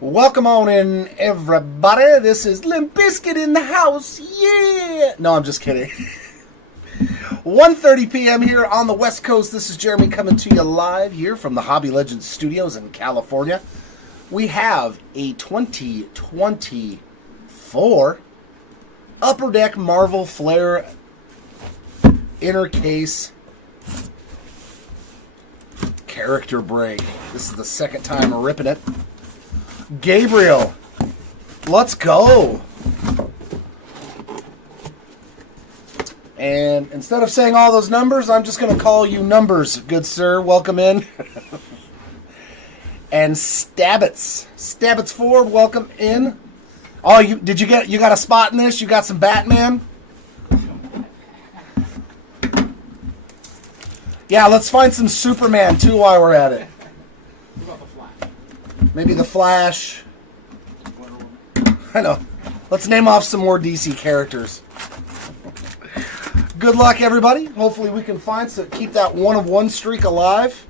Welcome on in, everybody. This is Limp Bizkit in the house. Yeah! No, I'm just kidding. 1:30 p.m. here on the West Coast. This is Jeremy coming to you live here from the Hobby Legends Studios in California. We have a 2024 Upper Deck Marvel FLAIR inner case character break. This is the second time we're ripping it. Gabriel, let's go. And instead of saying all those numbers, I'm just going to call you numbers, good sir. Welcome in. And Stabbits 4, welcome in. Oh, you got a spot in this? You got some Batman? Yeah, let's find some Superman too while we're at it. Maybe the Flash. I know. Let's name off some more DC characters. Good luck, everybody. Hopefully we can keep that one-of-one streak alive.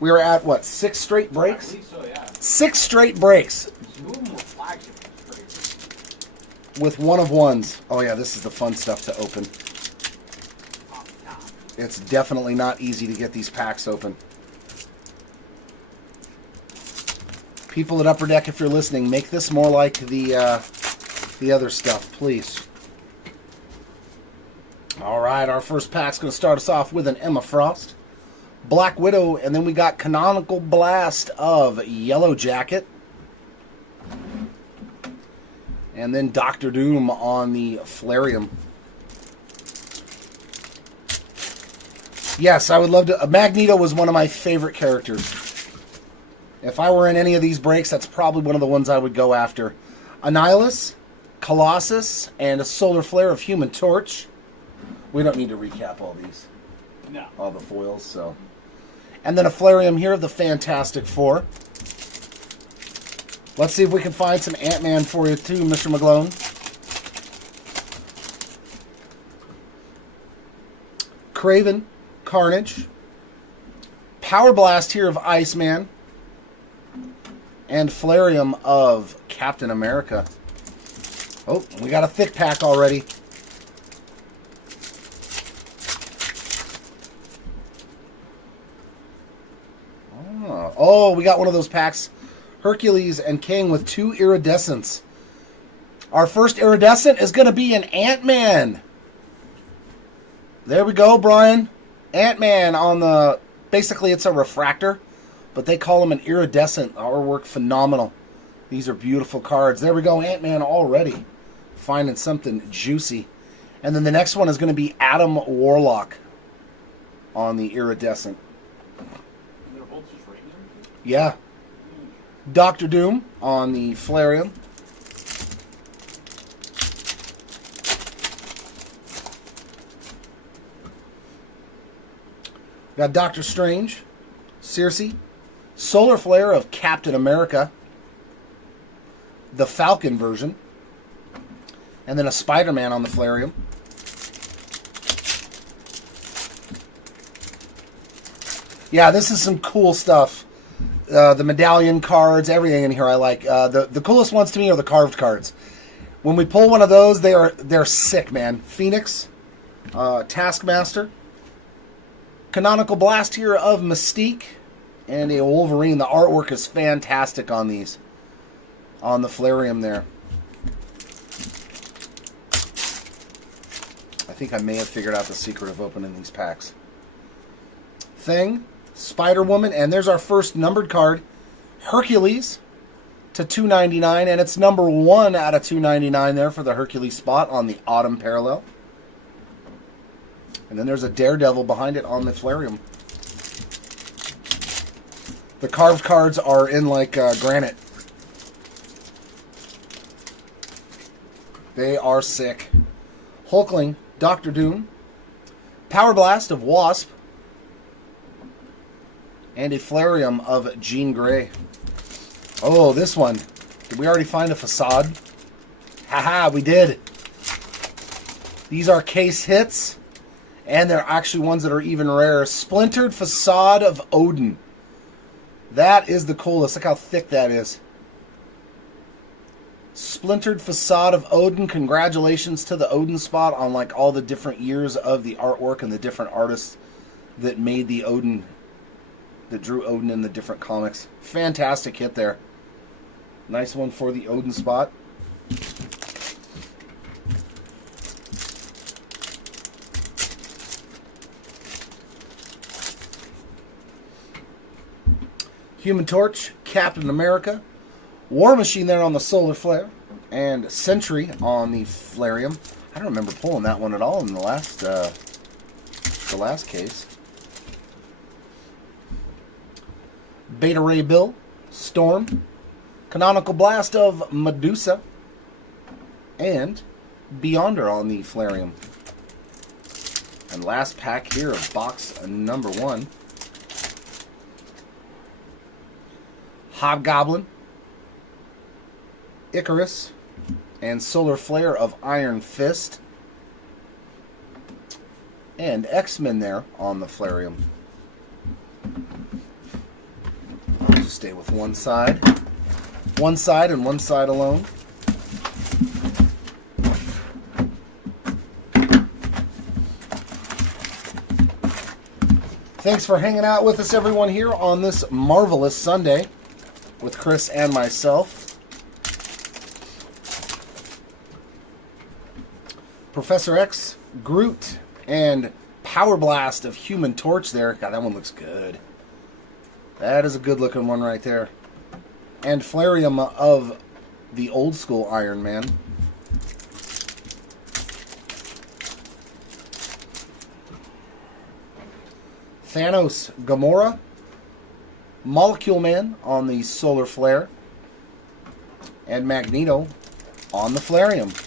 We are at, what, 6 straight breaks? I believe so, yeah. 6 straight breaks. With one-of-ones. Oh, yeah, this is the fun stuff to open. It's definitely not easy to get these packs open. People at Upper Deck, if you're listening, make this more like the other stuff, please. All right, our first pack's going to start us off with an Emma Frost, Black Widow, and then we got Canonical Blast of Yellow Jacket. And then Doctor Doom on the Flairium. Yes, I would love to. Magneto was one of my favorite characters. If I were in any of these breaks, that's probably one of the ones I would go after. Annihilus, Colossus, and a Solar Flare of Human Torch. We don't need to recap all these. No. All the foils, so. And then a Flairium here of the Fantastic Four. Let's see if we can find some Ant-Man for you too, Mr. McGlone. Kraven, Carnage. Power Blast here of Iceman. And Flairium of Captain America. Oh, we got a thick pack already. Oh, we got one of those packs. Hercules and King with 2 iridescents. Our first iridescent is going to be an Ant-Man. There we go, Brian. Ant-Man on the... Basically, it's a refractor. But they call them an iridescent. Artwork phenomenal. These are beautiful cards. There we go, Ant-Man already. Finding something juicy. And then the next one is going to be Adam Warlock on the iridescent. They're both just right now? Yeah. Doctor Doom on the Flairium. Got Doctor Strange, Circe, Solar Flare of Captain America, the Falcon version, and then a Spider-Man on the Flairium. Yeah, this is some cool stuff. The medallion cards, everything in here I like. The coolest ones to me are the carved cards. When we pull one of those, they're sick, man. Phoenix, Taskmaster, Canonical Blast here of Mystique, and a Wolverine. The artwork is fantastic on these. On the Flairium there. I think I may have figured out the secret of opening these packs. Thing, Spider-Woman, and there's our first numbered card. Hercules to 299, and it's number 1 out of 299 there for the Hercules spot on the Autumn Parallel. And then there's a Daredevil behind it on the Flairium. The carved cards are in like granite. They are sick. Hulkling, Doctor Doom, Power Blast of Wasp, and a Flairium of Jean Grey. Oh, this one. Did we already find a Facade? Haha, we did. These are case hits, and they're actually ones that are even rarer. Splintered Facade of Odin. That is the coolest. Look how thick that is. Splintered Facade of Odin. Congratulations to the Odin spot on like all the different years of the artwork and the different artists that made the Odin, that drew Odin in the different comics. Fantastic hit there. Nice one for the Odin spot. Human Torch, Captain America, War Machine there on the Solar Flare, and Sentry on the Flareum. I don't remember pulling that one at all in the last case. Beta Ray Bill, Storm, Canonical Blast of Medusa, and Beyonder on the Flareum. And last pack here of box number 1. Hobgoblin, Icarus, and Solar Flare of Iron Fist, and X-Men there on the Flareum. I'll just stay with one side and one side alone. Thanks for hanging out with us, everyone, here on this marvelous Sunday with Chris and myself. Professor X, Groot, and Power Blast of Human Torch there. God, that one looks good. That is a good looking one right there. And Flareum of the old school Iron Man. Thanos, Gamora, Molecule Man on the Solar Flare, and Magneto on the Flareum.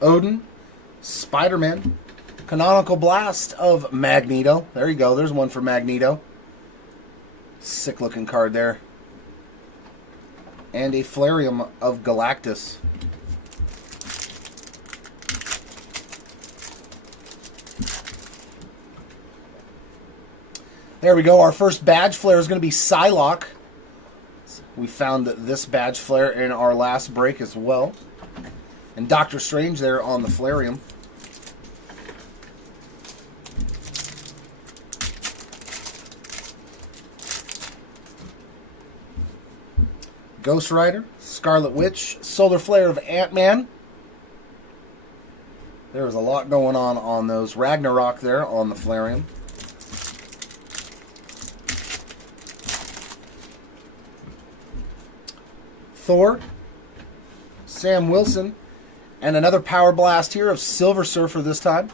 Odin, Spider-Man, Canonical Blast of Magneto. There you go, there's one for Magneto. Sick looking card there. And a Flareum of Galactus. There we go. Our first badge flare is going to be Psylocke. We found this badge flare in our last break as well. And Doctor Strange there on the Flareum. Ghost Rider, Scarlet Witch, Solar Flare of Ant-Man. There was a lot going on those. Ragnarok there on the Flareum. Thor, Sam Wilson, and another Power Blast here of Silver Surfer this time.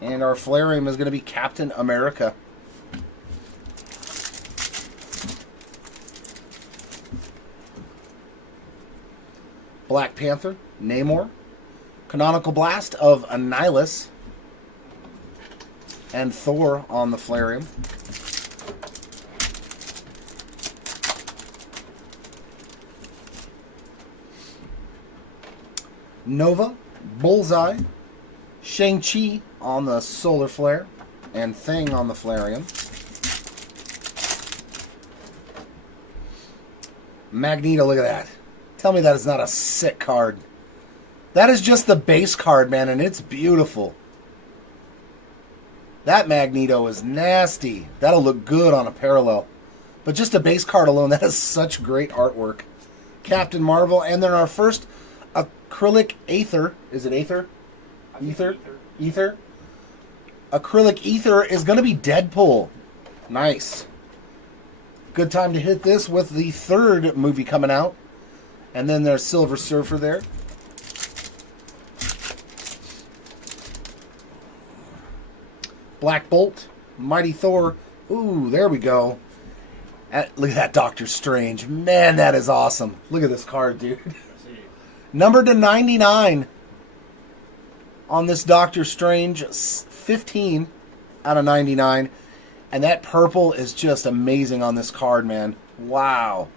And our Flareum is going to be Captain America. Black Panther, Namor, Canonical Blast of Annihilus, and Thor on the Flareum. Nova, Bullseye, Shang-Chi on the Solar Flare, and Thing on the Flareum. Magneto, look at that. Tell me that is not a sick card. That is just the base card, man, and it's beautiful. That Magneto is nasty. That'll look good on a parallel. But just a base card alone, that is such great artwork. Captain Marvel, and then our first acrylic Aether. Is it Aether? Ether? Acrylic Ether is going to be Deadpool. Nice. Good time to hit this with the third movie coming out. And then there's Silver Surfer there. Black Bolt, Mighty Thor. Ooh, there we go. Look at that Doctor Strange. Man, that is awesome. Look at this card, dude. Numbered to 99 on this Doctor Strange. 15 out of 99. And that purple is just amazing on this card, man. Wow.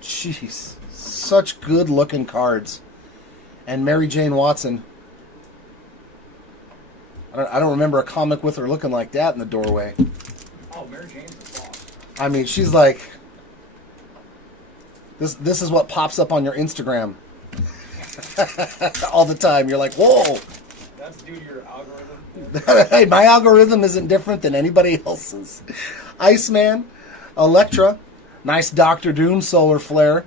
Jeez. Such good looking cards. And Mary Jane Watson. I don't remember a comic with her looking like that in the doorway. Oh, Mary Jane's the I mean, she's like, this is what pops up on your Instagram all the time. You're like, whoa. That's due to your algorithm. Hey, my algorithm isn't different than anybody else's. Iceman, Elektra, nice Doctor Doom solar flare,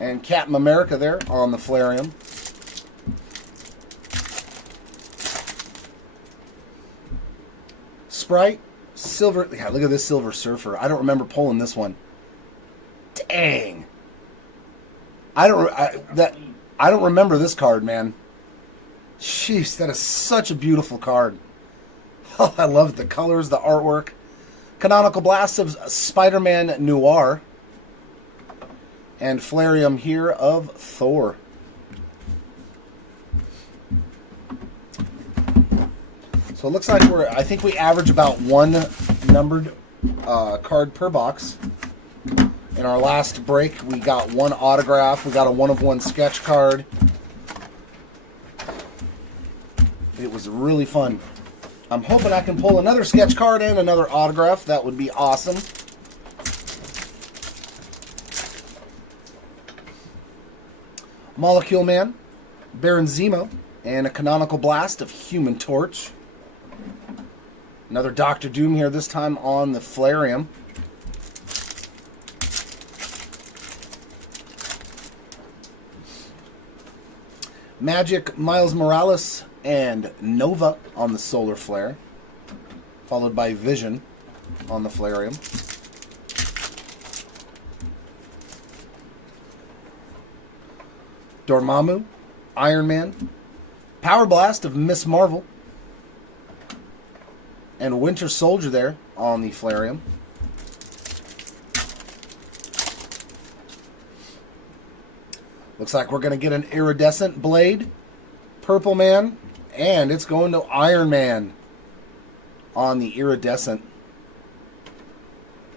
and Captain America there on the Flareum. Sprite, Silver. Yeah, look at this Silver Surfer. I don't remember pulling this one. Dang. I don't remember this card, man. Jeez, that is such a beautiful card. Oh, I love the colors, the artwork. Canonical Blast of Spider-Man Noir. And Flareum here of Thor. So it looks like I think we average about one numbered card per box. In our last break, we got one autograph. We got a one-of-one sketch card. It was really fun. I'm hoping I can pull another sketch card and another autograph. That would be awesome. Molecule Man, Baron Zemo, and a Canonical Blast of Human Torch. Another Doctor Doom here, this time on the Flareum. Magic, Miles Morales, and Nova on the Solar Flare. Followed by Vision on the Flareum. Dormammu, Iron Man, Power Blast of Miss Marvel, and Winter Soldier there on the Flareum. Looks like we're going to get an Iridescent Blade, Purple Man, and it's going to Iron Man on the Iridescent.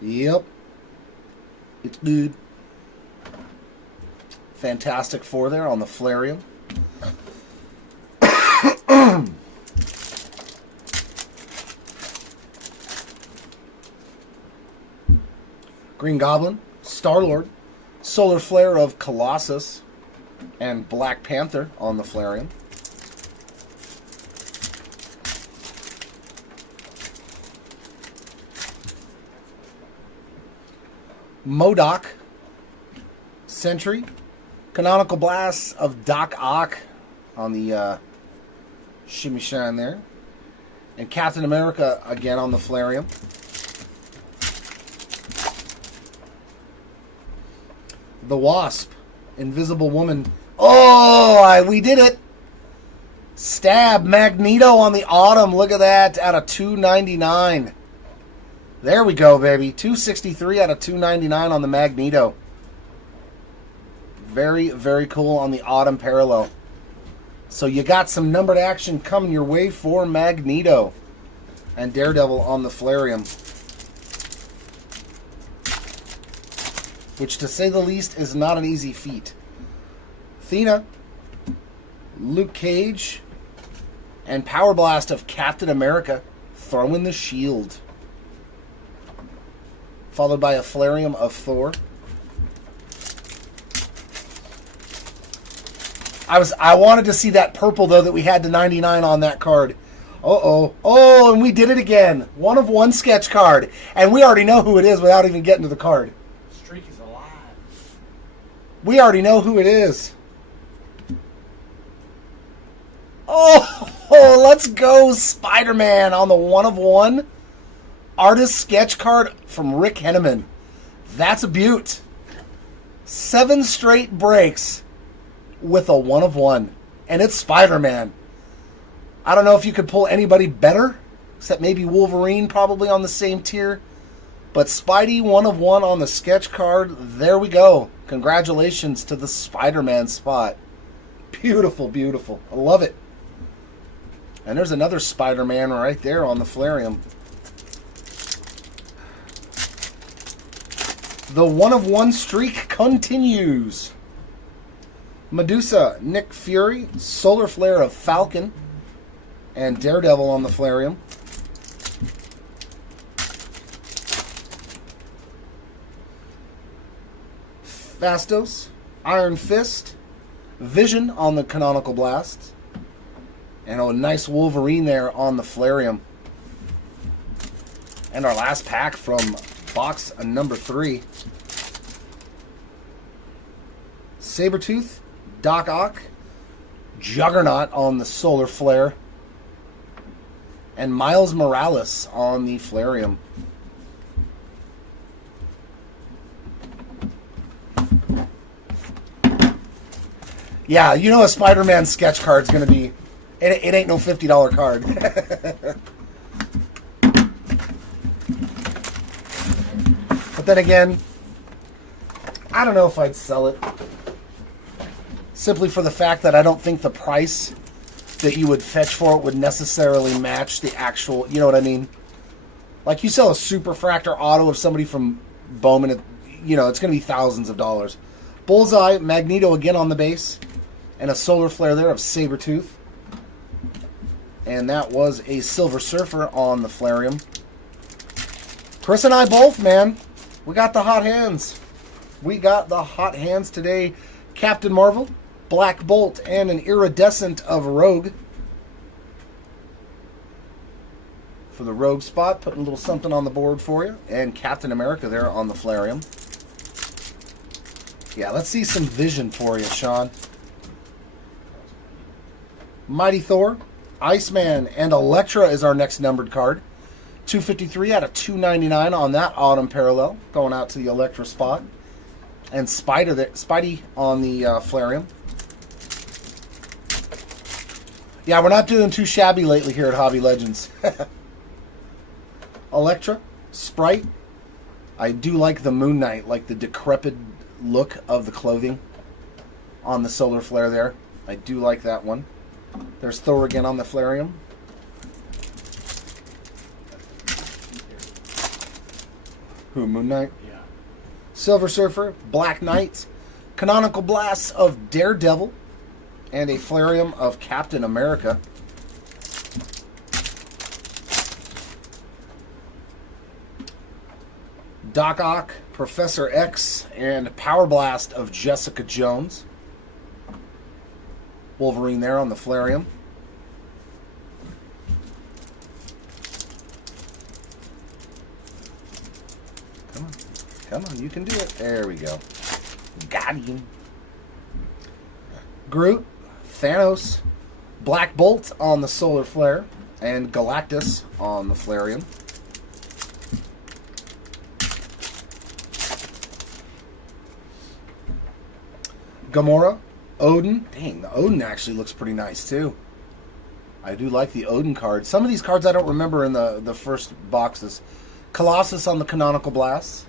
Yep. It's good. Fantastic Four there on the Flareum. Green Goblin, Star-Lord, Solar Flare of Colossus, and Black Panther on the Flareum. MODOK, Sentry, Canonical Blast of Doc Ock on the Shimmy Shine there. And Captain America again on the Flareum. The Wasp, Invisible Woman. Oh, we did it. Stab, Magneto on the Autumn. Look at that, out of 299. There we go, baby. 263 out of 299 on the Magneto. Very, very cool on the Autumn Parallel. So you got some numbered action coming your way for Magneto. And Daredevil on the Flareum. Which, to say the least, is not an easy feat. Athena, Luke Cage, and Power Blast of Captain America, throwing the shield. Followed by a Flareum of Thor. I wanted to see that purple, though, that we had to 99 on that card. Uh-oh. Oh, and we did it again. One of one sketch card. And we already know who it is without even getting to the card. Streak is alive. We already know who it is. Oh, let's go. Spider-Man on the one of one. Artist sketch card from Rick Henneman. That's a beaut. 7 straight breaks with a one of one. And it's Spider-Man. I don't know if you could pull anybody better, except maybe Wolverine probably on the same tier. But Spidey, one of one on the sketch card. There we go. Congratulations to the Spider-Man spot. Beautiful, beautiful. I love it. And there's another Spider-Man right there on the Flareum. The one of one streak continues. Medusa, Nick Fury, Solar Flare of Falcon, and Daredevil on the Flareum. Fastos, Iron Fist, Vision on the Canonical Blast, and a nice Wolverine there on the Flareum. And our last pack from box number 3. Sabretooth, Doc Ock, Juggernaut on the Solar Flare, and Miles Morales on the Flareum. Yeah, you know a Spider-Man sketch card's going to be... It ain't no $50 card. But then again, I don't know if I'd sell it. Simply for the fact that I don't think the price that you would fetch for it would necessarily match the actual... You know what I mean? Like, you sell a Superfractor auto of somebody from Bowman, it's going to be thousands of dollars. Bullseye, Magneto again on the base, and a Solar Flare there of Sabretooth. And that was a Silver Surfer on the Flareum. Chris and I both, man. We got the hot hands. We got the hot hands today. Captain Marvel, Black Bolt, and an Iridescent of Rogue. For the Rogue spot, putting a little something on the board for you. And Captain America there on the Flareum. Yeah, let's see some Vision for you, Sean. Mighty Thor, Iceman, and Elektra is our next numbered card. 253 out of 299 on that autumn parallel. Going out to the Elektra spot. And Spidey on the Flareum. Yeah, we're not doing too shabby lately here at Hobby Legends. Elektra, Sprite. I do like the Moon Knight, like the decrepit look of the clothing on the Solar Flare there. I do like that one. There's Thor again on the Flareum. Who, Moon Knight? Yeah. Silver Surfer, Black Knight, Canonical Blasts of Daredevil, and a Flareum of Captain America. Doc Ock, Professor X, and Power Blast of Jessica Jones. Wolverine there on the Flareum. Come on, you can do it. There we go. Got him. Groot, Thanos, Black Bolt on the Solar Flare, and Galactus on the Flareum. Gamora, Odin. Dang, the Odin actually looks pretty nice too. I do like the Odin card. Some of these cards I don't remember in the first boxes. Colossus on the Canonical Blast.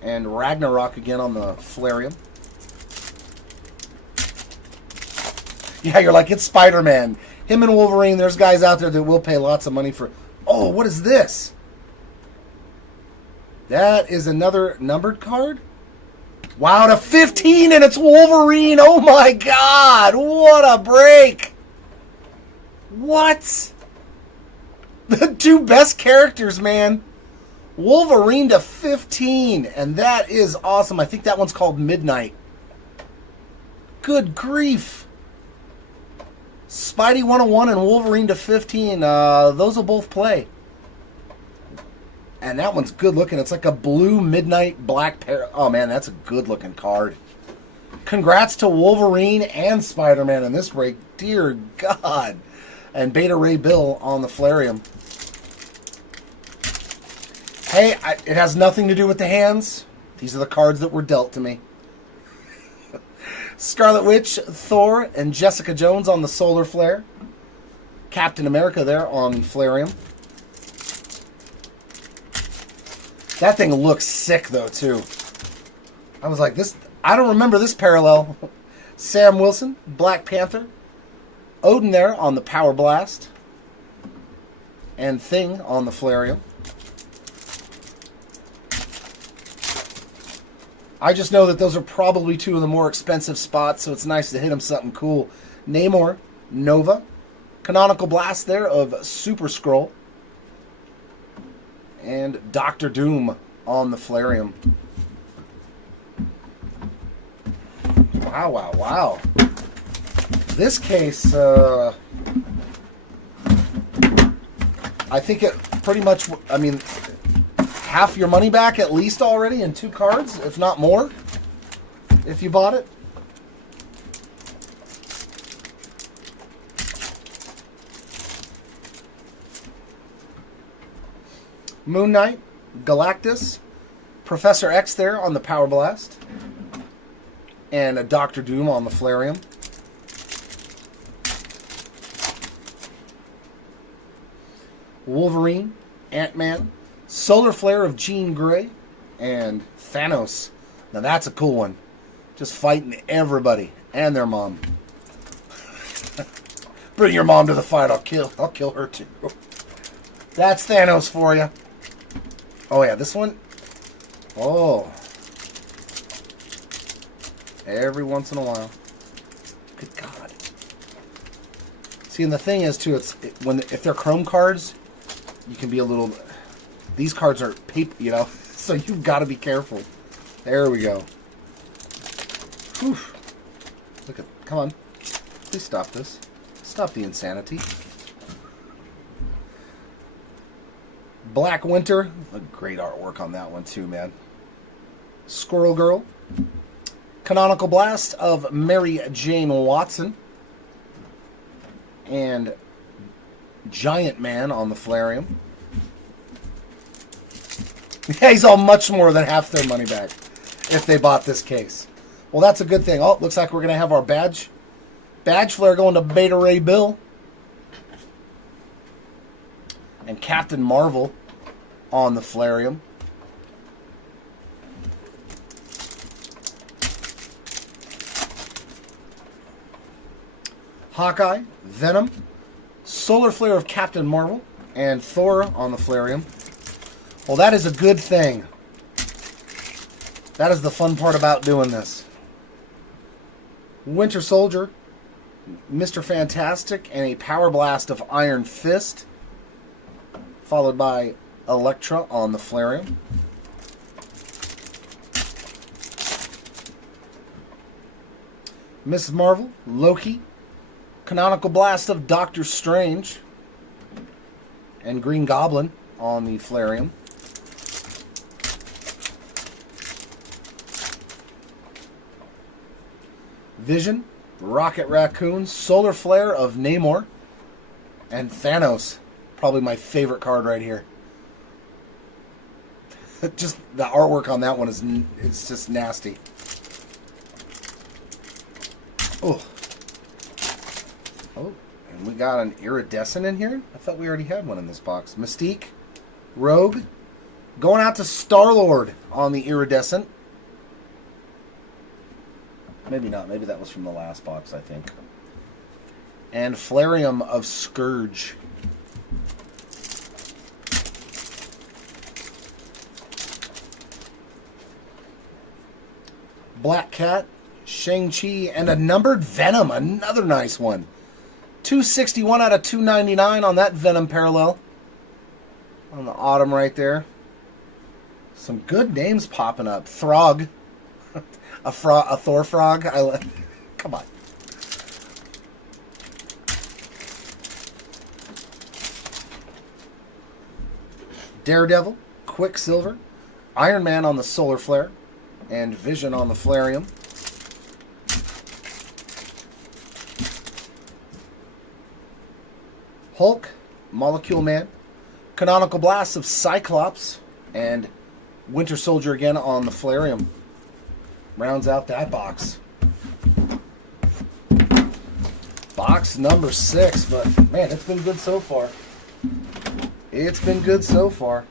And Ragnarok again on the Flareum. Yeah, you're like, it's Spider-Man. Him and Wolverine, there's guys out there that will pay lots of money for... Oh, what is this? That is another numbered card? Wow, to 15, and it's Wolverine. Oh my God, what a break. What? The two best characters, man. Wolverine to 15, and that is awesome. I think that one's called Midnight. Good grief. Spidey 101 and Wolverine to 15. Those will both play. And that one's good looking. It's like a blue midnight black pair. Oh man, that's a good looking card. Congrats to Wolverine and Spider-Man in this break. Dear God. And Beta Ray Bill on the Flareum. Hey, it has nothing to do with the hands. These are the cards that were dealt to me. Scarlet Witch, Thor, and Jessica Jones on the Solar Flare. Captain America there on the Flareum. That thing looks sick, though, too. I was like, this... I don't remember this parallel. Sam Wilson, Black Panther. Odin there on the Power Blast. And Thing on the Flareum. I just know that those are probably two of the more expensive spots, so it's nice to hit them something cool. Namor, Nova. Canonical Blast there of Super Skrull. And Doctor Doom on the Flareum. Wow, wow, wow. This case, I think it pretty much, I mean, half your money back at least already in 2 cards, if not more, if you bought it. Moon Knight, Galactus, Professor X there on the Power Blast, and a Doctor Doom on the Flareum. Wolverine, Ant-Man, Solar Flare of Jean Grey, and Thanos. Now that's a cool one. Just fighting everybody and their mom. Bring your mom to the fight. I'll kill her too. That's Thanos for you. Oh yeah, this one. Oh. Every once in a while. Good God. See, and the thing is too, if they're chrome cards, you can be a little. These cards are paper, you know, so you've got to be careful. There we go. Whew. Look at, come on. Please stop this. Stop the insanity. Black Winter. A great artwork on that one too, man. Squirrel Girl. Canonical Blast of Mary Jane Watson. And Giant Man on the Flareum. Yeah, he's all much more than half their money back if they bought this case. Well, that's a good thing. Oh, looks like we're going to have our badge flare going to Beta Ray Bill. And Captain Marvel on the Flareum. Hawkeye, Venom, Solar Flare of Captain Marvel, and Thor on the Flareum. Well, that is a good thing. That is the fun part about doing this. Winter Soldier, Mr. Fantastic, and a Power Blast of Iron Fist, followed by Elektra on the Flareum. Mrs. Marvel, Loki, Canonical Blast of Doctor Strange, and Green Goblin on the Flareum. Vision, Rocket Raccoon, Solar Flare of Namor, and Thanos. Probably my favorite card right here. Just the artwork on that one it's just nasty. Oh. Oh, and we got an iridescent in here? I thought we already had one in this box. Mystique, Rogue, going out to Star-Lord on the iridescent. Maybe not. Maybe that was from the last box, I think. And Flareum of Scourge. Black Cat, Shang-Chi, and a numbered Venom. Another nice one. 261 out of 299 on that Venom parallel. On the Autumn right there. Some good names popping up. Throg. A Thor frog. Come on. Daredevil, Quicksilver, Iron Man on the Solar Flare, and Vision on the Flareum. Hulk, Molecule Man, Canonical Blast of Cyclops, and Winter Soldier again on the Flareum. Rounds out that box. Box number 6, but man, it's been good so far. It's been good so far.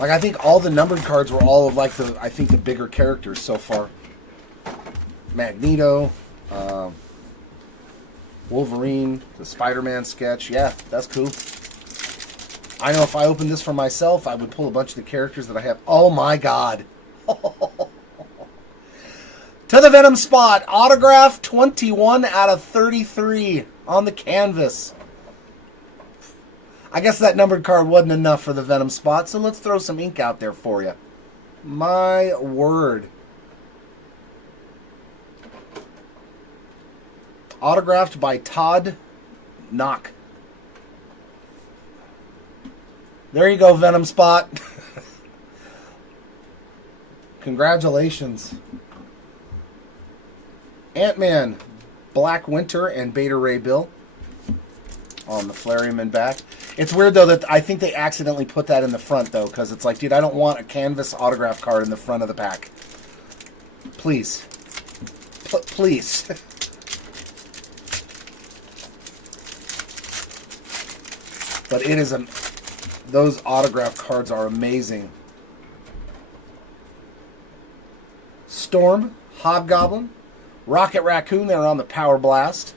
Like, I think all the numbered cards were all of like the bigger characters so far. Magneto, Wolverine, the Spider-Man sketch. Yeah, that's cool. I know if I opened this for myself, I would pull a bunch of the characters that I have. Oh my God. To the Venom spot. Autograph 21 out of 33 on the canvas. I guess that numbered card wasn't enough for the Venom spot, so let's throw some ink out there for you. My word. Autographed by Todd Knock. There you go, Venom Spot. Congratulations. Ant-Man, Black Winter, and Beta Ray Bill on the Flairium and back. It's weird, though, that I think they accidentally put that in the front, though, because it's like, dude, I don't want a canvas autograph card in the front of the pack. Please. Please. But it is those autograph cards are amazing. Storm, Hobgoblin, Rocket Raccoon, they're on the Power Blast.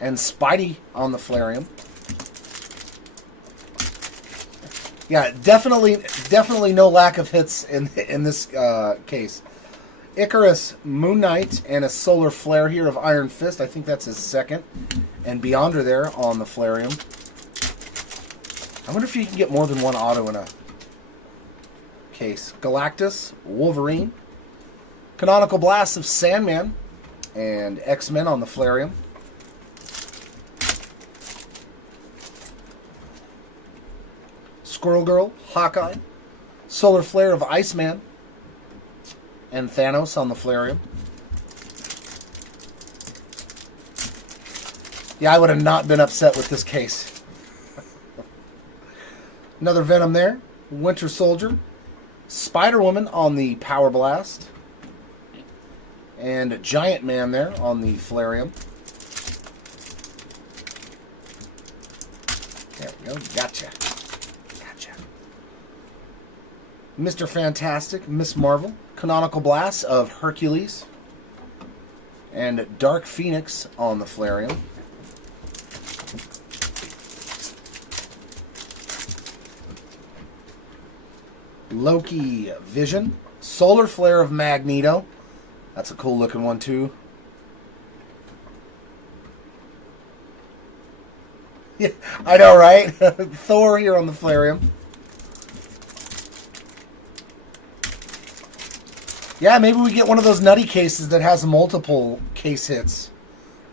And Spidey on the Flairium. Yeah, definitely no lack of hits in this case. Icarus, Moon Knight, and a Solar Flare here of Iron Fist. I think that's his second. And Beyonder there on the Flairium. I wonder if you can get more than one auto in a case. Galactus, Wolverine, Canonical Blast of Sandman, and X-Men on the Flairium. Squirrel Girl, Hawkeye, Solar Flare of Iceman, and Thanos on the Flairium. Yeah, I would have not been upset with this case. Another Venom there. Winter Soldier. Spider-Woman on the Power Blast. And Giant Man there on the Flairium. There we go. Gotcha. Mr. Fantastic, Miss Marvel, Canonical Blast of Hercules, and Dark Phoenix on the Flairium. Loki, Vision, Solar Flare of Magneto. That's a cool looking one too. Yeah, I know, right? Thor here on the Flairium. Yeah, maybe we get one of those nutty cases that has multiple case hits.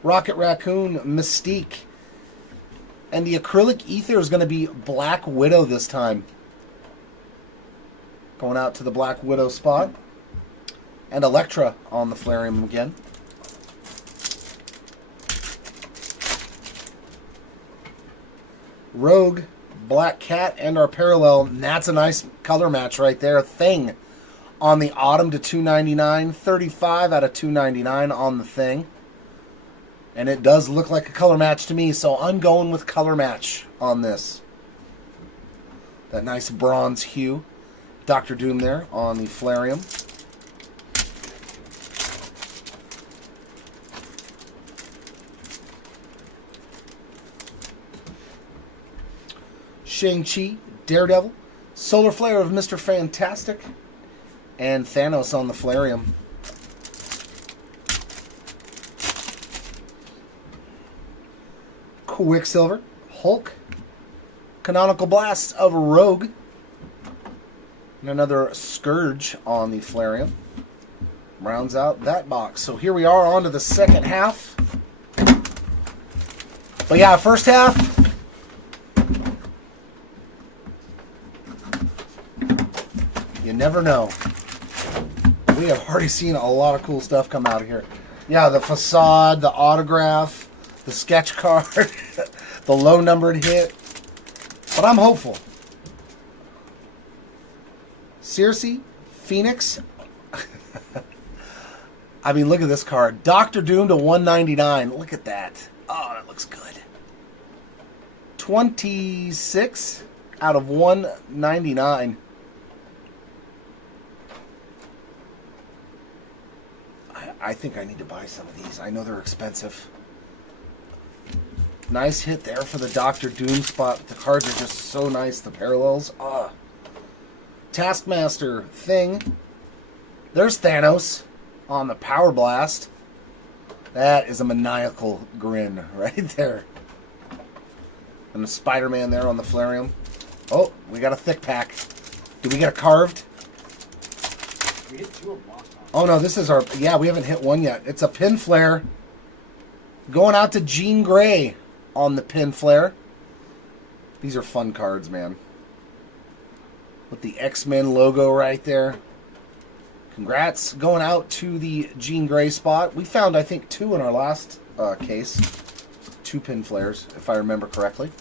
Rocket Raccoon, Mystique. And the acrylic ether is going to be Black Widow this time. Going out to the Black Widow spot. And Elektra on the Flairium again. Rogue, Black Cat, and our parallel. And that's a nice color match right there. Thing on the Autumn to 299. 35 out of 299 on the Thing. And it does look like a color match to me, so I'm going with color match on this. That nice bronze hue. Dr. Doom there on the Flairium. Shang-Chi, Daredevil, Solar Flare of Mr. Fantastic, and Thanos on the Flairium. Quicksilver, Hulk, Canonical Blast of Rogue, and another Scourge on the Flairium. Rounds out that box. So here we are on to the second half. But yeah, first half, you never know. We have already seen a lot of cool stuff come out of here. Yeah, the facade, the autograph, the sketch card, the low numbered hit. But I'm hopeful. Circe, Phoenix. I mean, look at this card. Dr. Doom to 199. Look at that. Oh, that looks good. 26 out of 199. I think I need to buy some of these. I know they're expensive. Nice hit there for the Dr. Doom spot. The cards are just so nice. The parallels. Taskmaster, Thing. There's Thanos on the Power Blast. That is a maniacal grin right there. And the Spider-Man there on the Flairium. Oh, we got a thick pack. Do we get a carved? We hit 2 of them last time. Oh, no, this is our... Yeah, we haven't hit one yet. It's a pin flare. Going out to Jean Grey on the pin flare. These are fun cards, man. With the X-Men logo right there. Congrats. Going out to the Jean Grey spot. We found, I think, 2 in our last case. 2 pin flares, if I remember correctly.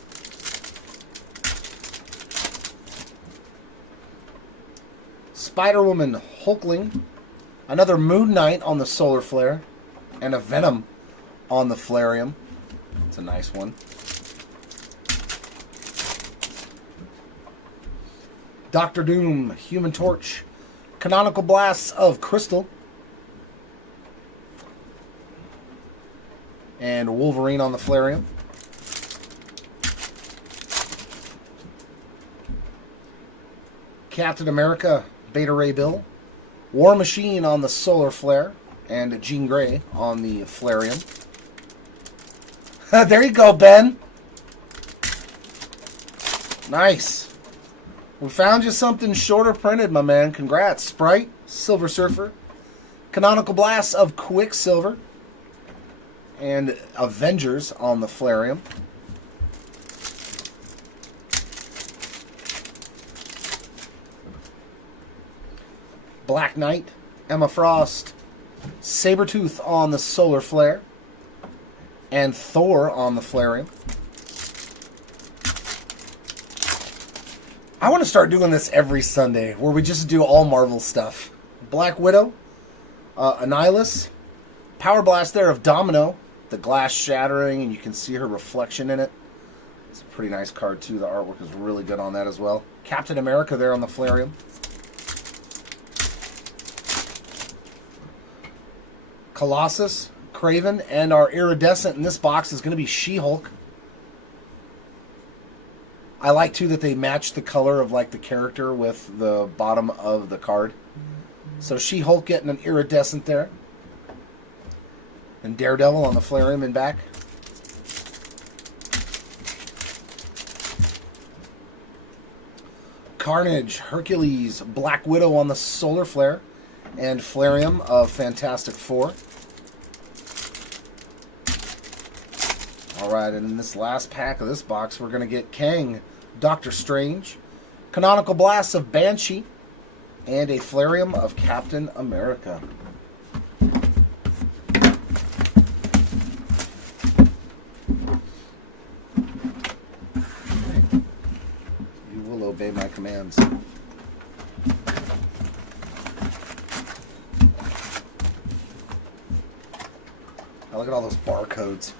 Spider-Woman Hulkling. Another Moon Knight on the Solar Flare. And a Venom on the Flareum. It's a nice one. Doctor Doom, Human Torch, Canonical Blasts of Crystal, and Wolverine on the Flareum. Captain America, Beta Ray Bill, War Machine on the Solar Flare, and Jean Grey on the Flareum. There you go, Ben. Nice. We found you something shorter printed, my man. Congrats. Sprite, Silver Surfer, Canonical Blasts of Quicksilver, and Avengers on the Flareum. Black Knight, Emma Frost, Sabretooth on the Solar Flare, and Thor on the Flareum. I want to start doing this every Sunday, where we just do all Marvel stuff. Black Widow, Annihilus, Power Blast there of Domino, the glass shattering, and you can see her reflection in it. It's a pretty nice card, too. The artwork is really good on that as well. Captain America there on the Flareum. Colossus, Kraven, and our iridescent in this box is going to be She-Hulk. I like, too, that they match the color of, like, the character with the bottom of the card. So She-Hulk getting an iridescent there. And Daredevil on the Flareum in back. Carnage, Hercules, Black Widow on the Solar Flare. And Flareum of Fantastic Four. Alright, and in this last pack of this box, we're going to get Kang, Doctor Strange, Canonical Blasts of Banshee, and a Flareum of Captain America. You will obey my commands. Now look at all those barcodes.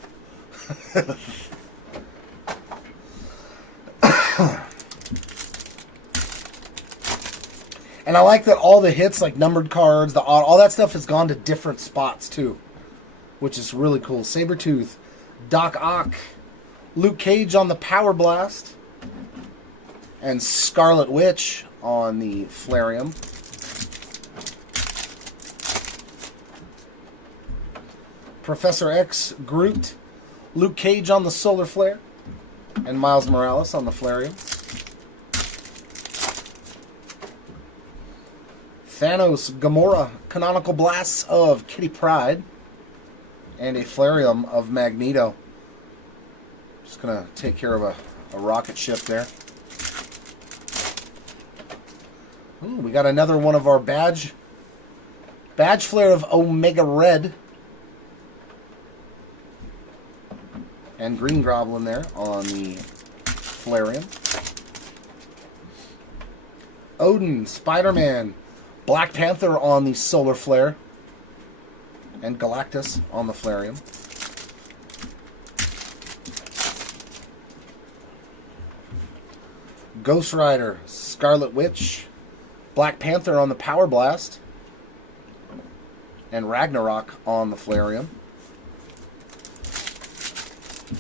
And I like that all the hits, like numbered cards, all that stuff has gone to different spots too, which is really cool. Sabretooth, Doc Ock, Luke Cage on the Power Blast, and Scarlet Witch on the Flareum. Professor X, Groot, Luke Cage on the Solar Flare, and Miles Morales on the Flareum. Thanos, Gamora, Canonical Blasts of Kitty Pryde, and a Flareum of Magneto. Just going to take care of a rocket ship there. Ooh, we got another one of our badge flare of Omega Red. And Green Goblin there on the Flareum. Odin, Spider-Man, Black Panther on the Solar Flare, and Galactus on the Flareum. Ghost Rider, Scarlet Witch, Black Panther on the Power Blast, and Ragnarok on the Flareum.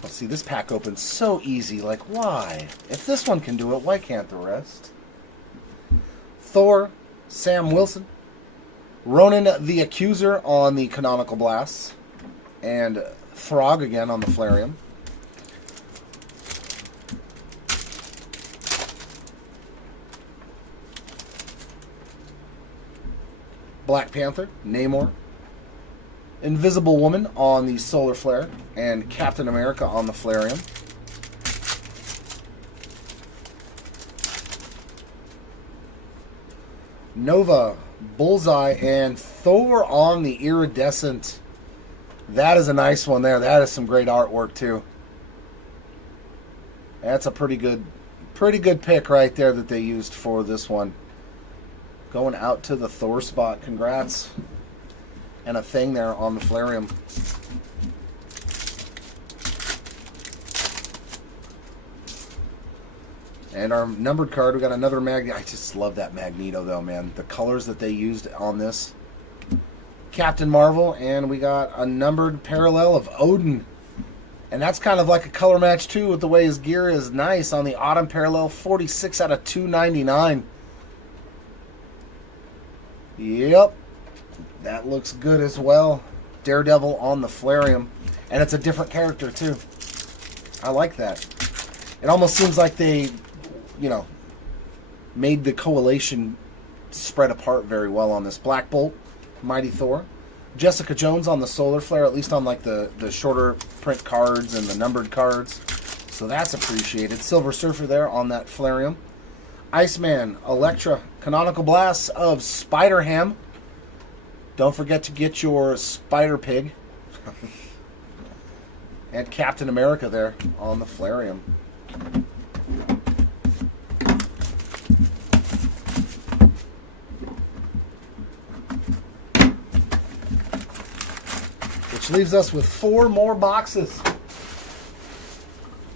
Let's see, this pack opens so easy. Like, why? If this one can do it, why can't the rest? Thor, Sam Wilson, Ronan the Accuser on the Canonical Blasts, and Throg again on the Flareum. Black Panther, Namor. Invisible Woman on the Solar Flare, and Captain America on the Flareum. Nova, Bullseye, and Thor on the Iridescent. That is a nice one there. That is some great artwork too. That's a pretty good pick right there that they used for this one. Going out to the Thor spot. Congrats. And a thing there on the Flareum. And our numbered card, we got another Magneto. I just love that Magneto though, man. The colors that they used on this. Captain Marvel, and we got a numbered parallel of Odin. And that's kind of like a color match too with the way his gear is nice on the Autumn parallel. 46 out of 299. Yep. That looks good as well. Daredevil on the Flareum. And it's a different character too. I like that. It almost seems like they, made the coalition spread apart very well on this. Black Bolt, Mighty Thor. Jessica Jones on the Solar Flare, at least on like the shorter print cards and the numbered cards. So that's appreciated. Silver Surfer there on that Flareum. Iceman, Elektra, Canonical Blasts of Spider-Ham. Don't forget to get your Spider-Pig. And Captain America there on the Flareum. Which leaves us with 4 more boxes.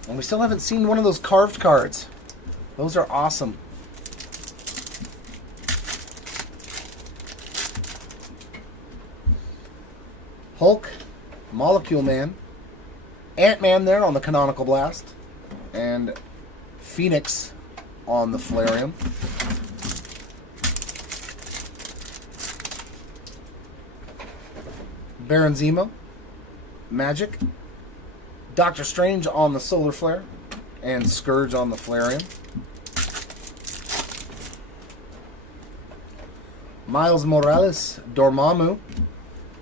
And we still haven't seen one of those carved cards. Those are awesome. Hulk, Molecule Man, Ant-Man there on the Canonical Blast, and Phoenix on the Flareum. Baron Zemo, Magic, Doctor Strange on the Solar Flare, and Scourge on the Flareum. Miles Morales, Dormammu,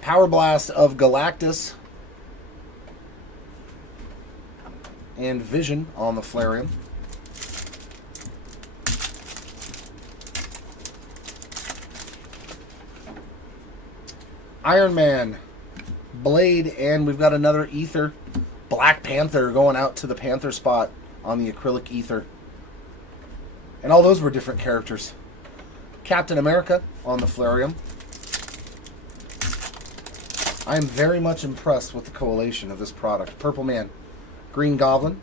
Power Blast of Galactus, and Vision on the Flareum. Iron Man, Blade, and we've got another Ether. Black Panther going out to the Panther spot on the acrylic Ether. And all those were different characters. Captain America on the Flareum. I am very much impressed with the collation of this product. Purple Man, Green Goblin,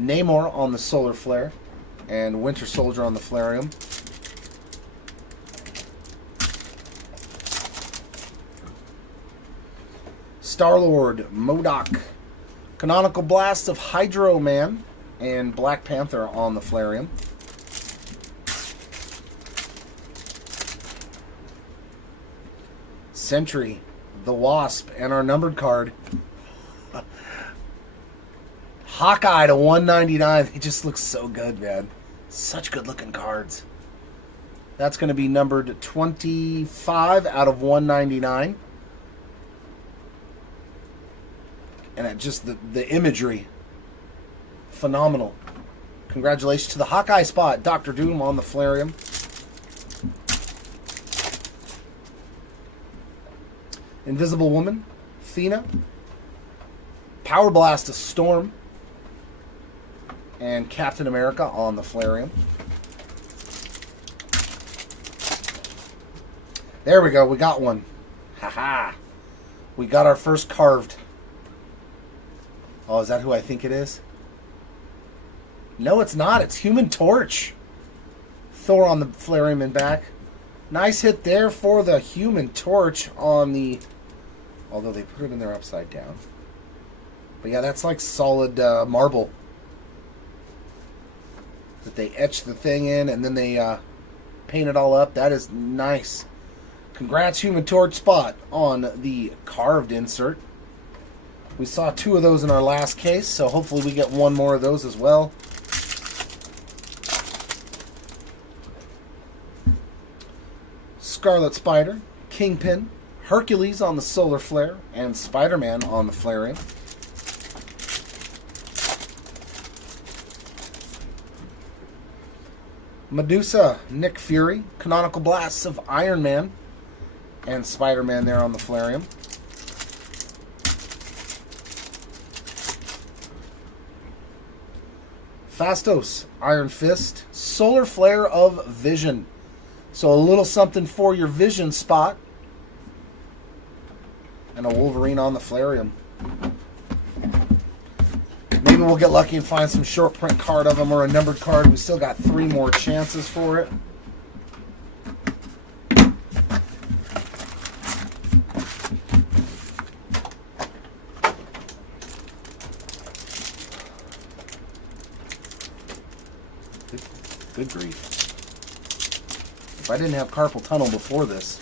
Namor on the Solar Flare, and Winter Soldier on the Flareum. Star-Lord, MODOK, Canonical Blast of Hydro Man, and Black Panther on the Flareum. Sentry, the Wasp, and our numbered card, Hawkeye to 199. He just looks so good, man. Such good looking cards. That's going to be numbered 25 out of 199. And just the imagery, phenomenal. Congratulations to the Hawkeye spot, Dr. Doom on the Flareum. Invisible Woman, Athena, Power Blast of Storm, and Captain America on the Flareum. There we go, we got one. Haha. We got our first carved. Oh, is that who I think it is? No, it's not. It's Human Torch. Thor on the Flareum in back. Nice hit there for the Human Torch on the... Although they put it in there upside down. But yeah, that's like solid marble. That they etch the thing in and then they paint it all up. That is nice. Congrats, Human Torch spot on the carved insert. We saw 2 of those in our last case, so hopefully we get 1 more of those as well. Scarlet Spider, Kingpin, Hercules on the Solar Flare, and Spider-Man on the Flareon. Medusa, Nick Fury, Canonical Blasts of Iron Man, and Spider-Man there on the Flareon. Phastos, Iron Fist, Solar Flare of Vision. So a little something for your Vision spot. And a Wolverine on the Flareon. Maybe we'll get lucky and find some short print card of them or a numbered card. We still got 3 more chances for it. Good grief. If I didn't have carpal tunnel before this,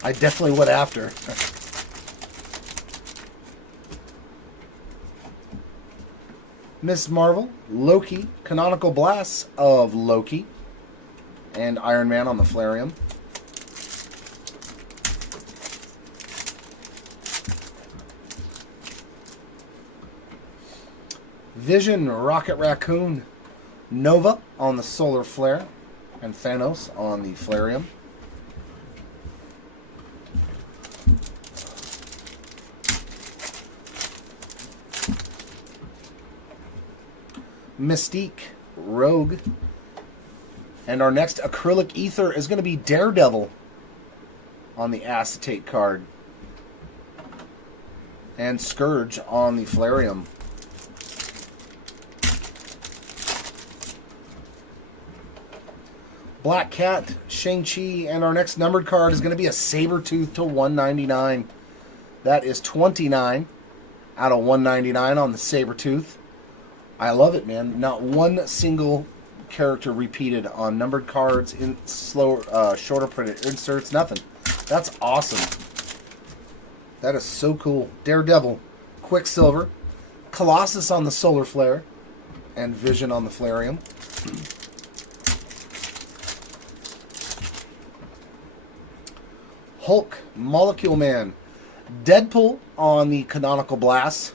I definitely would after. Miss Marvel, Loki, Canonical Blasts of Loki, and Iron Man on the Flareon. Vision, Rocket Raccoon, Nova on the Solar Flare, and Thanos on the Flareon. Mystique, Rogue, and our next acrylic ether is going to be Daredevil on the acetate card, and Scourge on the Flareon. Black Cat, Shang-Chi, and our next numbered card is going to be a Sabretooth to 199. That is 29 out of 199 on the Sabretooth. I love it, man. Not one single character repeated on numbered cards, in shorter printed inserts, nothing. That's awesome. That is so cool. Daredevil, Quicksilver, Colossus on the Solar Flare, and Vision on the Flareon. Hulk, Molecule Man, Deadpool on the Canonical Blast.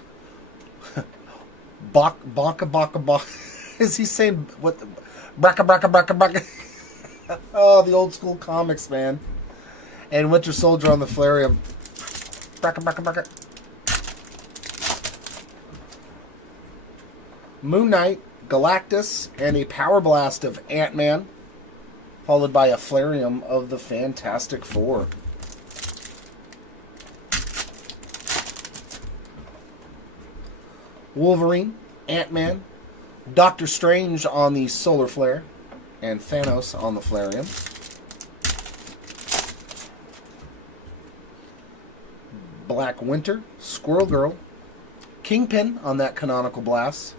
Baka. Is he saying what? Braka. Oh, the old school comics, man. And Winter Soldier on the Flareon. Braka. Moon Knight, Galactus, and a Power Blast of Ant-Man, followed by a Flareon of the Fantastic Four. Wolverine, Ant-Man, Doctor Strange on the Solar Flare, and Thanos on the Flareon. Black Winter, Squirrel Girl, Kingpin on that Canonical Blast,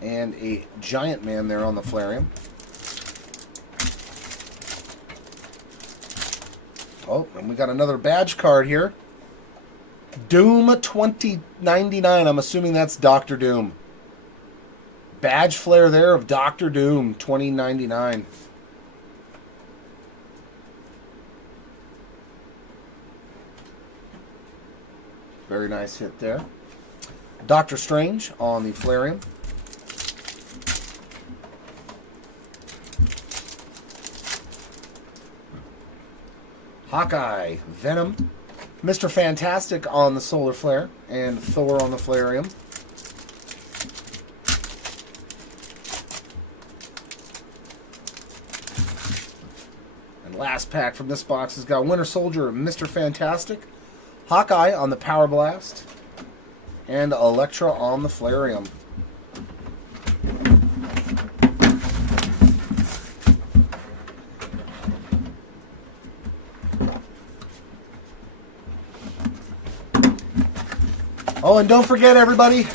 and a Giant Man there on the Flareon. Oh, and we got another badge card here. Doom 2099. I'm assuming that's Doctor Doom. Badge flare there of Doctor Doom 2099. Very nice hit there. Doctor Strange on the Flareon. Hawkeye, Venom, Mr. Fantastic on the Solar Flare, and Thor on the Flareon. And last pack from this box has got Winter Soldier, Mr. Fantastic, Hawkeye on the Power Blast, and Elektra on the Flareon. Oh, and don't forget, everybody,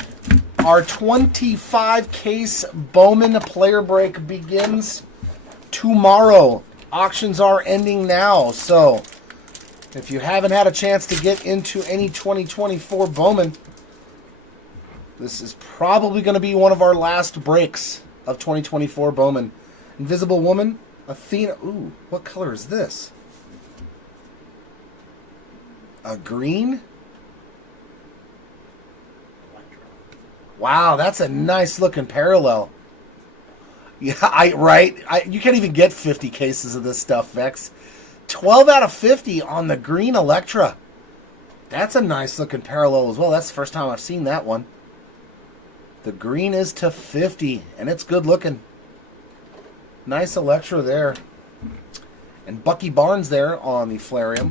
our 25-case Bowman player break begins tomorrow. Auctions are ending now, so if you haven't had a chance to get into any 2024 Bowman, this is probably going to be one of our last breaks of 2024 Bowman. Invisible Woman, Athena. Ooh, what color is this? A green? Electro. Wow, that's a nice looking parallel. Yeah, right. You can't even get 50 cases of this stuff, Vex. 12 out of 50 on the green Electra. That's a nice looking parallel as well. That's the first time I've seen that one. The green is to 50, and it's good looking. Nice Electra there. And Bucky Barnes there on the Flairium.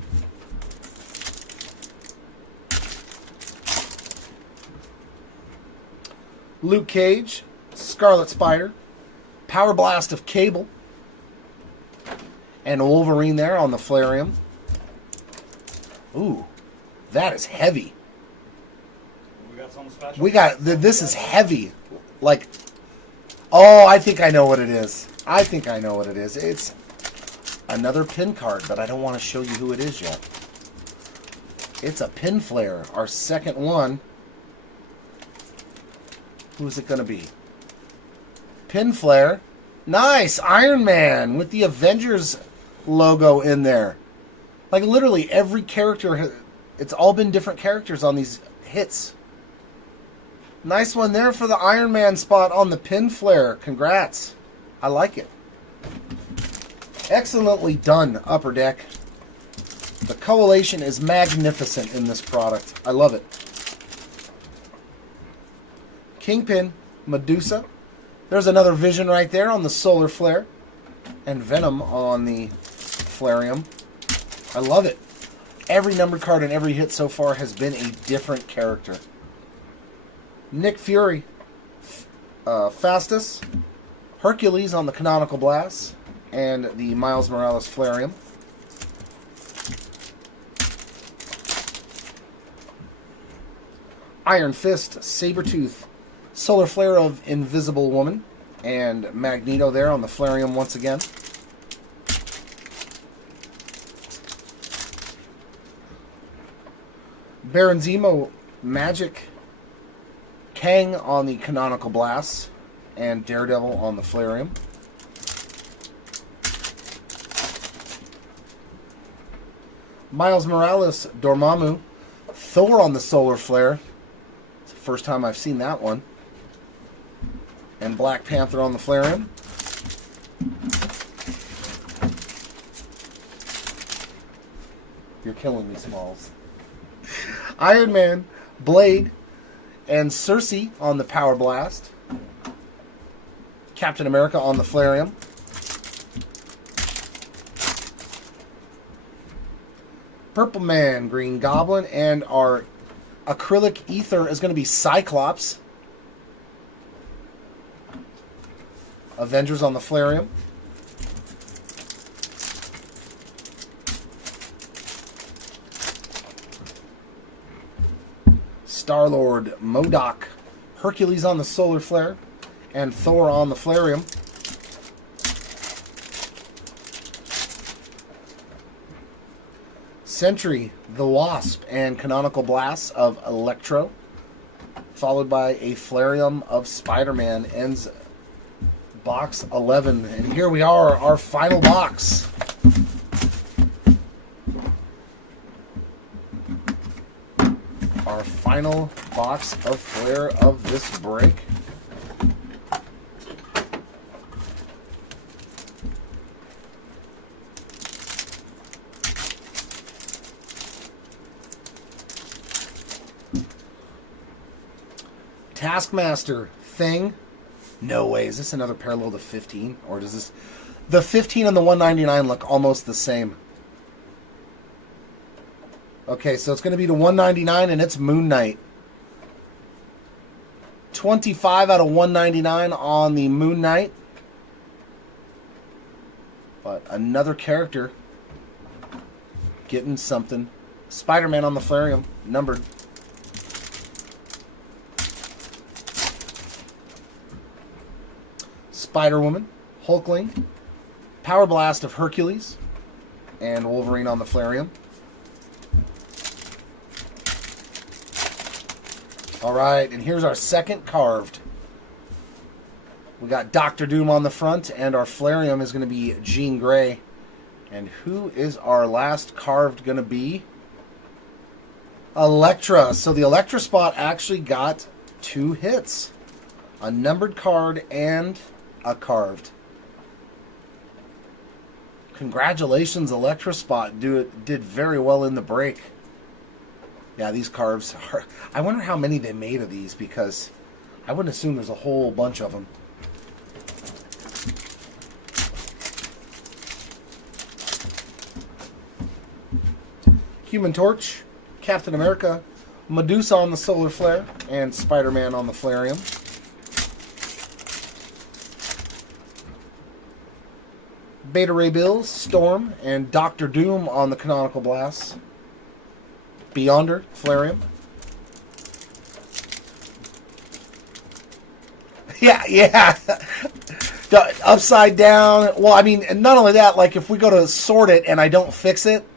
Luke Cage, Scarlet Spider, Power Blast of Cable, and Wolverine there on the Flairium. Ooh, that is heavy. We got something special. This is heavy. Like, oh, I think I know what it is. It's another pin card, but I don't want to show you who it is yet. It's a pin FLAIR, our second one. Who's it going to be? Pin FLAIR. Nice! Iron Man with the Avengers logo in there. Like, literally every character, it's all been different characters on these hits. Nice one there for the Iron Man spot on the pin FLAIR. Congrats. I like it. Excellently done, Upper Deck. The coloration is magnificent in this product. I love it. Kingpin, Medusa. There's another Vision right there on the Solar Flare. And Venom on the Flairium. I love it. Every numbered card in every hit so far has been a different character. Nick Fury, Fastus, Hercules on the Canonical Blast, and the Miles Morales Flairium. Iron Fist, Sabretooth, Solar Flare of Invisible Woman, and Magneto there on the Flairium once again. Baron Zemo, Magic, Kang on the Canonical Blast, and Daredevil on the Flairium. Miles Morales, Dormammu, Thor on the Solar Flare. It's the first time I've seen that one. And Black Panther on the Flairium. You're killing me, Smalls. Iron Man, Blade, and Cersei on the Power Blast. Captain America on the Flairium. Purple Man, Green Goblin, and our acrylic ether is going to be Cyclops. Avengers on the Flairium. Star-Lord, MODOK, Hercules on the Solar Flare, and Thor on the Flairium. Sentry, the Wasp, and Canonical Blast of Electro, followed by a Flairium of Spider-Man. Ends box 11. And here we are, our final box. Our final box of FLAIR of this break. Taskmaster, Thing. No way. Is this another parallel to 15? Or does this... The 15 and the 199 look almost the same. Okay, so it's going to be the 199 and it's Moon Knight. 25 out of 199 on the Moon Knight. But another character getting something. Spider-Man on the Flairium, numbered. Spider-Woman, Hulkling, Power Blast of Hercules, and Wolverine on the Flairium. Alright, and here's our second carved. We got Doctor Doom on the front, and our Flairium is going to be Jean Grey. And who is our last carved going to be? Electra. So the Electra spot actually got 2 hits. A numbered card and a carved. Congratulations, Electra spot. Did very well in the break. Yeah, these carves are... I wonder how many they made of these, because I wouldn't assume there's a whole bunch of them. Human Torch, Captain America, Medusa on the Solar Flare, and Spider-Man on the Flareum. Beta Ray Bill, Storm, and Doctor Doom on the Canonical Blast. Beyonder, Flareum. Yeah. The upside down. Well, I mean, and not only that, like if we go to sort it and I don't fix it,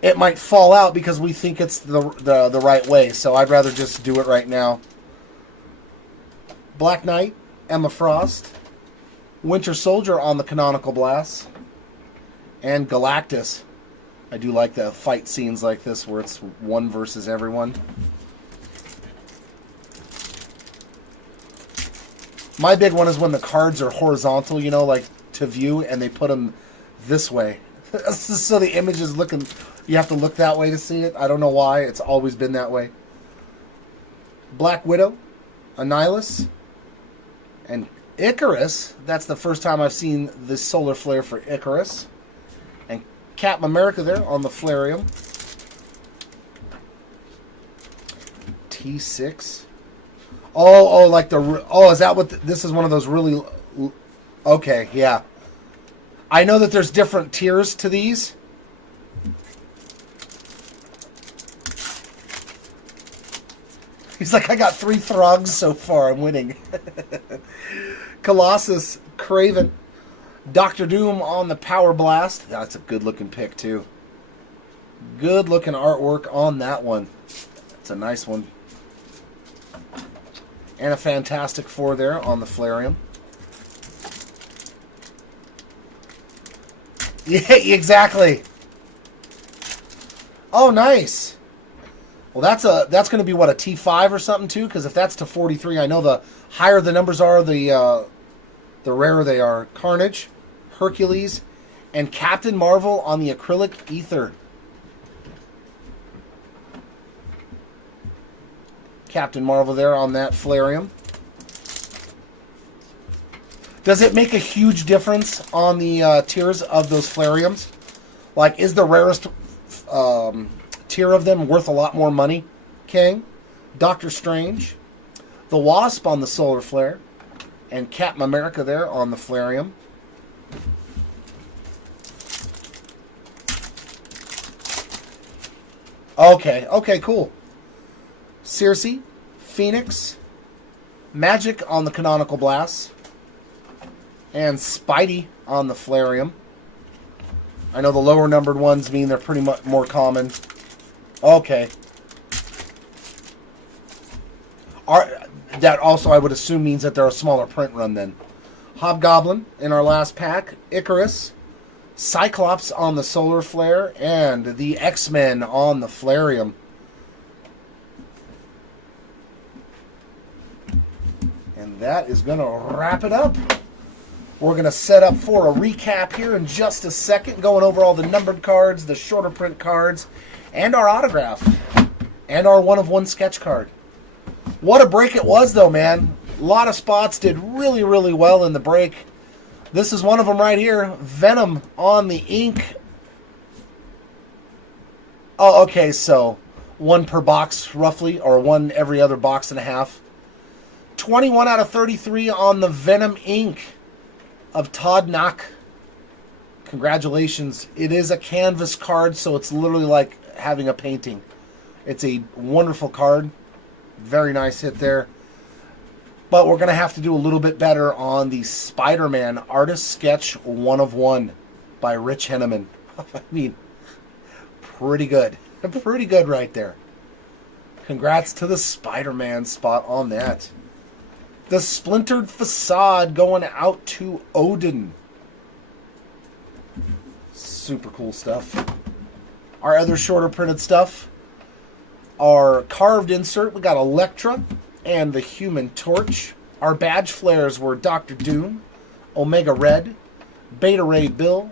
it might fall out because we think it's the right way. So I'd rather just do it right now. Black Knight, Emma Frost, Winter Soldier on the Canonical Blast, and Galactus. I do like the fight scenes like this where it's one versus everyone. My big one is when the cards are horizontal, you know, like to view, and they put them this way. So the image is looking, you have to look that way to see it. I don't know why, it's always been that way. Black Widow, Annihilus, and Icarus. That's the first time I've seen this Solar Flare for Icarus. And Captain America there on the Flareum. T6. Oh, like the... Oh, is that what... This is one of those really... Okay, yeah. I know that there's different tiers to these. He's like, I got 3 Throgs so far. I'm winning. Colossus, Craven, Doctor Doom on the Power Blast. That's a good-looking pick, too. Good-looking artwork on that one. It's a nice one. And a Fantastic Four there on the Flareum. Yeah, exactly. Oh, nice. Well, that's going to be, what, a T5 or something, too? Because if that's to 43, I know the higher the numbers are, the rarer they are. Carnage, Hercules, and Captain Marvel on the acrylic ether. Captain Marvel there on that Flareum. Does it make a huge difference on the tiers of those Flareums? Like, is the rarest tier of them worth a lot more money? Kang, Doctor Strange, the Wasp on the Solar Flare, and Captain America there on the Flareum. Okay, cool. Circe, Phoenix, Magic on the Canonical Blast, and Spidey on the Flareum. I know the lower numbered ones mean they're pretty much more common. Okay. That also, I would assume, means that they're a smaller print run then. Hobgoblin in our last pack, Icarus, Cyclops on the Solar Flare, and the X-Men on the Flareum. And that is going to wrap it up. We're going to set up for a recap here in just a second, going over all the numbered cards, the shorter print cards, and our autograph, and our one-of-one sketch card. What a break it was, though, man. A lot of spots did really, really well in the break. This is one of them right here. Venom on the ink. Oh, okay, so 1 per box, roughly, or 1 every other box and a half. 21 out of 33 on the Venom ink of Todd Knock. Congratulations. It is a canvas card, so it's literally like having a painting. It's a wonderful card. Very nice hit there. But we're going to have to do a little bit better on the Spider-Man Artist Sketch 1/1 by Rich Henneman. I mean, pretty good. Pretty good right there. Congrats to the Spider-Man spot on that. The Splintered Facade going out to Odin. Super cool stuff. Our other shorter printed stuff. Our carved insert, we got Elektra and the Human Torch. Our badge flares were Dr. Doom, Omega Red, Beta Ray Bill,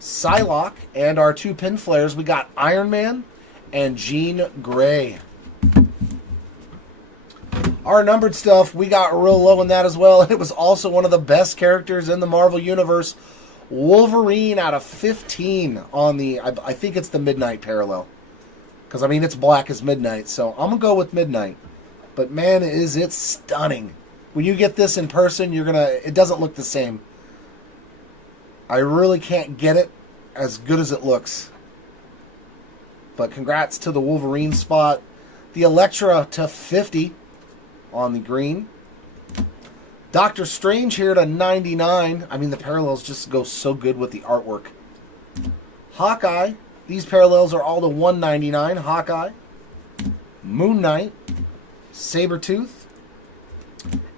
Psylocke, and our 2 pin flares, we got Iron Man and Jean Grey. Our numbered stuff, we got real low in that as well. It was also one of the best characters in the Marvel Universe. Wolverine out of 15 on the, I think it's the Midnight parallel. Because, I mean, it's black as midnight, so I'm going to go with midnight. But, man, is it stunning. When you get this in person, it doesn't look the same. I really can't get it as good as it looks. But congrats to the Wolverine spot. The Elektra to 50 on the green. Doctor Strange here to 99. I mean, the parallels just go so good with the artwork. Hawkeye. These parallels are all to 199. Hawkeye. Moon Knight. Sabretooth.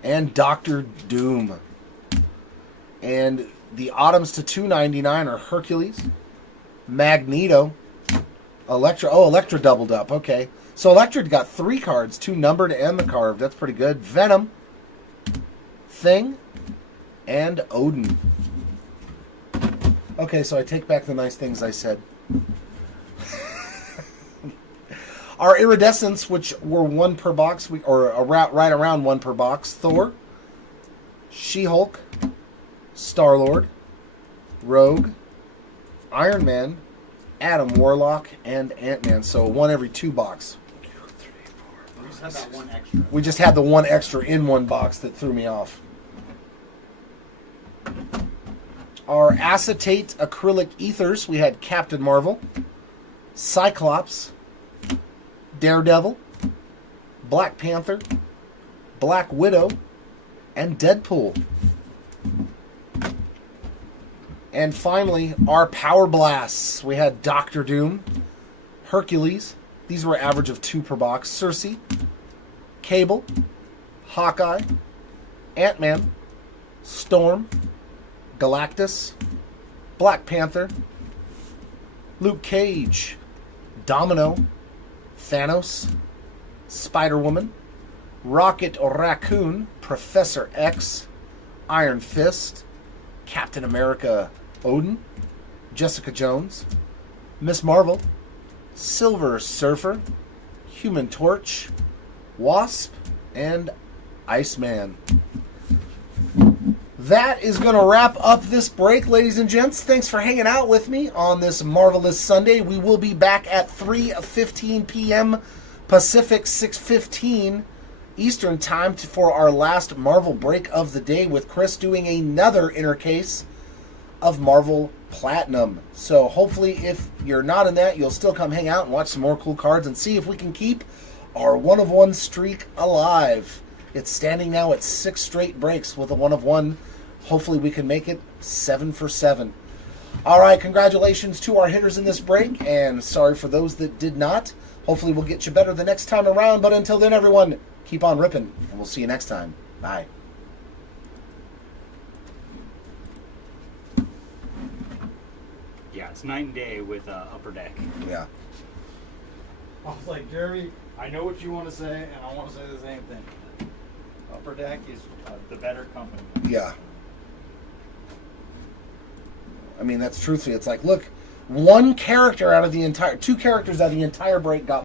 And Doctor Doom. And the Autumns to 299 are Hercules. Magneto. Elektra. Oh, Elektra doubled up. Okay. So Elektra got 3 cards, 2 numbered and the carved. That's pretty good. Venom. Thing. And Odin. Okay, so I take back the nice things I said. Our iridescents, which were 1 per box, or right around 1 per box. Thor. She-Hulk. Star-Lord. Rogue. Iron Man. Adam Warlock. And Ant-Man. So 1 every 2 box. We just had that 1 extra. We just had the 1 extra in 1 box that threw me off. Our acetate acrylic ethers, we had Captain Marvel, Cyclops, Daredevil, Black Panther, Black Widow, and Deadpool. And finally, our Power Blasts. We had Doctor Doom, Hercules. These were average of 2 per box. Cersei, Cable, Hawkeye, Ant-Man, Storm, Galactus, Black Panther, Luke Cage, Domino, Thanos, Spider-Woman, Rocket Raccoon, Professor X, Iron Fist, Captain America Odin, Jessica Jones, Miss Marvel, Silver Surfer, Human Torch, Wasp, and Iceman. That is going to wrap up this break, ladies and gents. Thanks for hanging out with me on this marvelous Sunday. We will be back at 3:15 p.m. Pacific, 6:15 Eastern Time for our last Marvel break of the day, with Chris doing another inner case of Marvel Platinum. So hopefully if you're not in that, you'll still come hang out and watch some more cool cards and see if we can keep our 1-of-1 streak alive. It's standing now at 6 straight breaks with a 1-of-1. Hopefully we can make it 7 for 7. All right, congratulations to our hitters in this break, and sorry for those that did not. Hopefully we'll get you better the next time around, but until then, everyone, keep on ripping, and we'll see you next time. Bye. Yeah, it's night and day with Upper Deck. Yeah. I was like, Jeremy, I know what you want to say, and I want to say the same thing. Upper Deck is the better company. Yeah. I mean, that's truthfully, it's like, look, 2 characters out of the entire break got